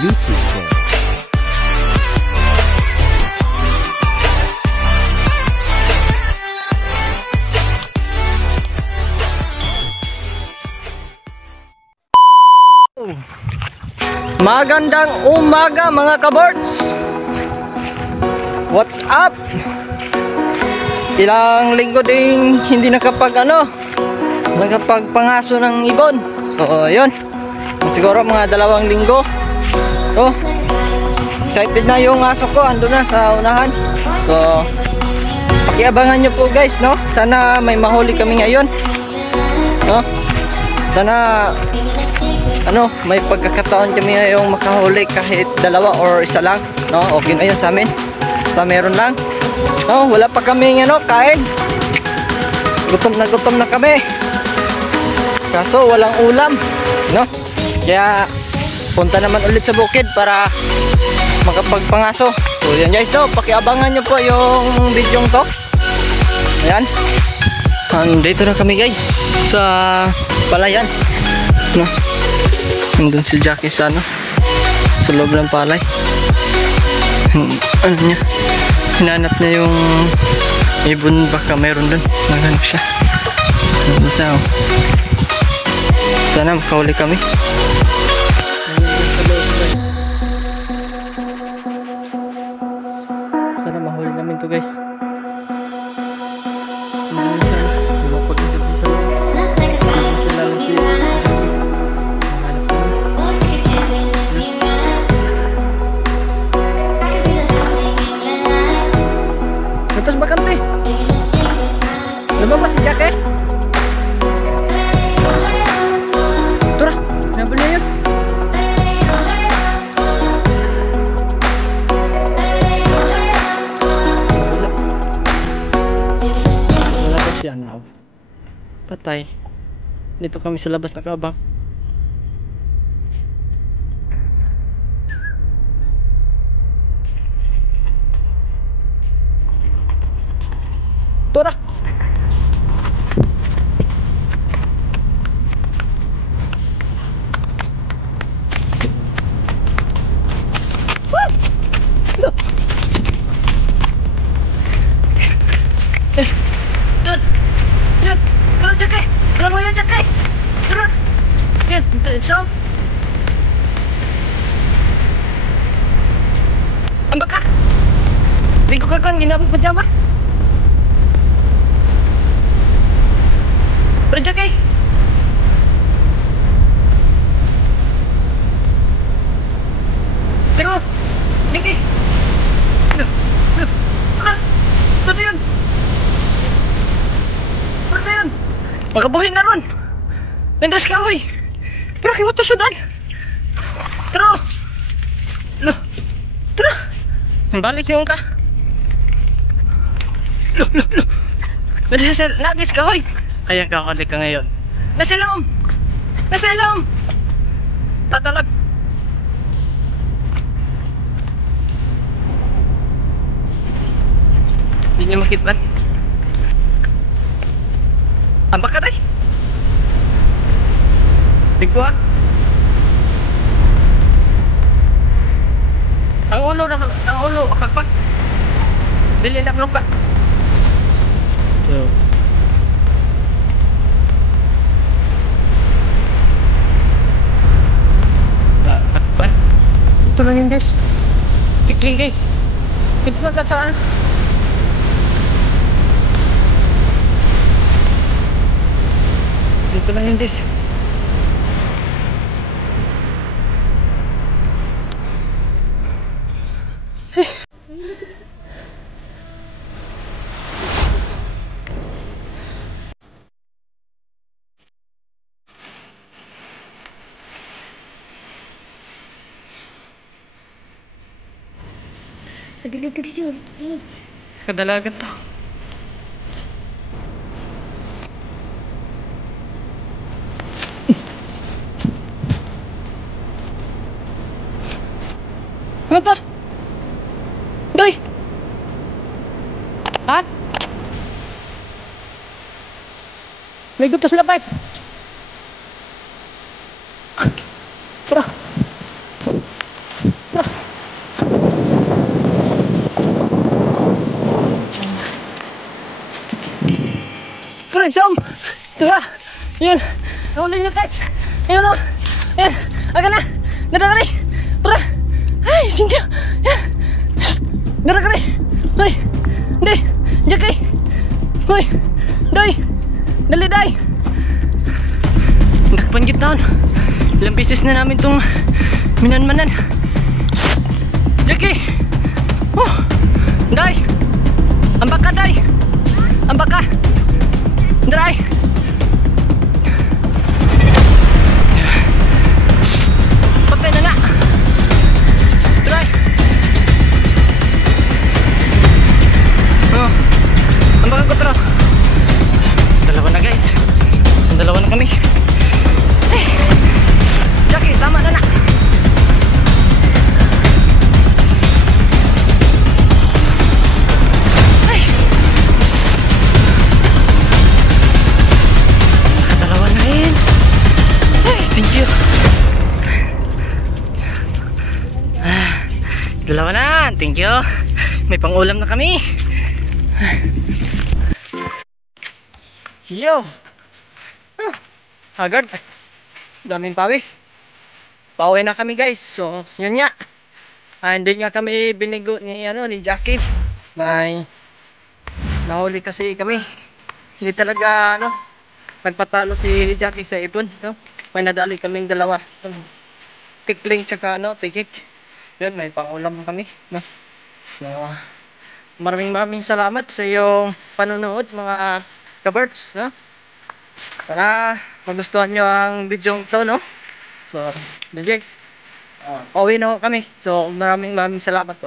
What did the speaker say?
YouTube channel. Magandang umaga mga kabords. What's up? Ilang linggo ding hindi nakapagpangaso ng ibon. So yun, siguro mga 2 linggo. So excited na yung aso ko, ando na sa unahan. So pakiabangan nyo po guys, no? Sana may mahuli kami ngayon, no? Sana may pagkakataon kami ngayong makahuli kahit 2 or 1 lang, no? Okay na yun sa amin. Basta meron lang, no? Wala pa kami kain. Gutom na kami. Kaso walang ulam, no? Kaya punta naman ulit sa bukid para makapagpangaso. So yan guys, no? Pakiabangan nyo po yung video to. Ayan. Dito na kami guys sa palayan, no? Nandun si Jackie sa sa loob ng palay. Ano niya, hinanap niya yung ibon, baka meron dun. Naghanap siya. Basta sana makahuli kami. Sana mahuli namin to guys. Terus bakante. Lumabas si Jack Turah, nabili yun. Wala pa siya now. Patay. Dito kami sa labas nakaabang. Turah. Ambak ka? Lingko ka kan, ginamit pajama. Berja kay. Terus. Niki. Ano yun? Ano yun? Magabuhin na ron. Nandas ka, hoy. Pero kiwat to sudan. Tero. Loh. Tero. Balik yung ka. Loh. Nagis ka, hoy. Kaya kakalik ka ngayon. Nasa ilong! Tatalag! Hindi niya makitban. Ambak ka tayo! Tigbuha! Ang ulo, akagpag! Dili na plong ka! So ito lang yun guys. Tikling guys. Ito lang saan. Ito lang yun guys. Kadalagan to. Ano to? Doy! Ha? May gutos lapit. Tara. Guys, ito na. Yun. Nahuli niyo guys. Ayun o. Ayan. Aga na. Dara ka rin. Para. Ay, singkyo. Yan. Dara ka rin. Hoy. Hindi. Jackie. Hoy. Day. Dali, day. Nagpanggit taon. Ilang beses na namin itong minanmanan. Jackie. Oh. Day. Ambak ka, day. Ambak ka. Dry. Papay na nga. Dry. Oh. Ambak ko tro. Dalawa na guys. Dalawa na kami. Hey. Jackie, tama na na. Thank you. Dalawa na. Thank you. May pang-ulam na kami. Yo. Haggard. Daming pawis. Pauwi na kami guys. So, yun nga. Hindi nga kami binigo ni Jackie. May nahuli kasi kami. Hindi talaga nagpatalo si Jackie sa ipon, no? May nadali kaming dalawa. Tikling tsaka tikik. Yun, may pangulam kami, no? So, maraming salamat sa iyong panonood mga kabirds, no? Sana magustuhan nyo ang video to, no? So, the Jex, pauwi na kami. So, maraming salamat po.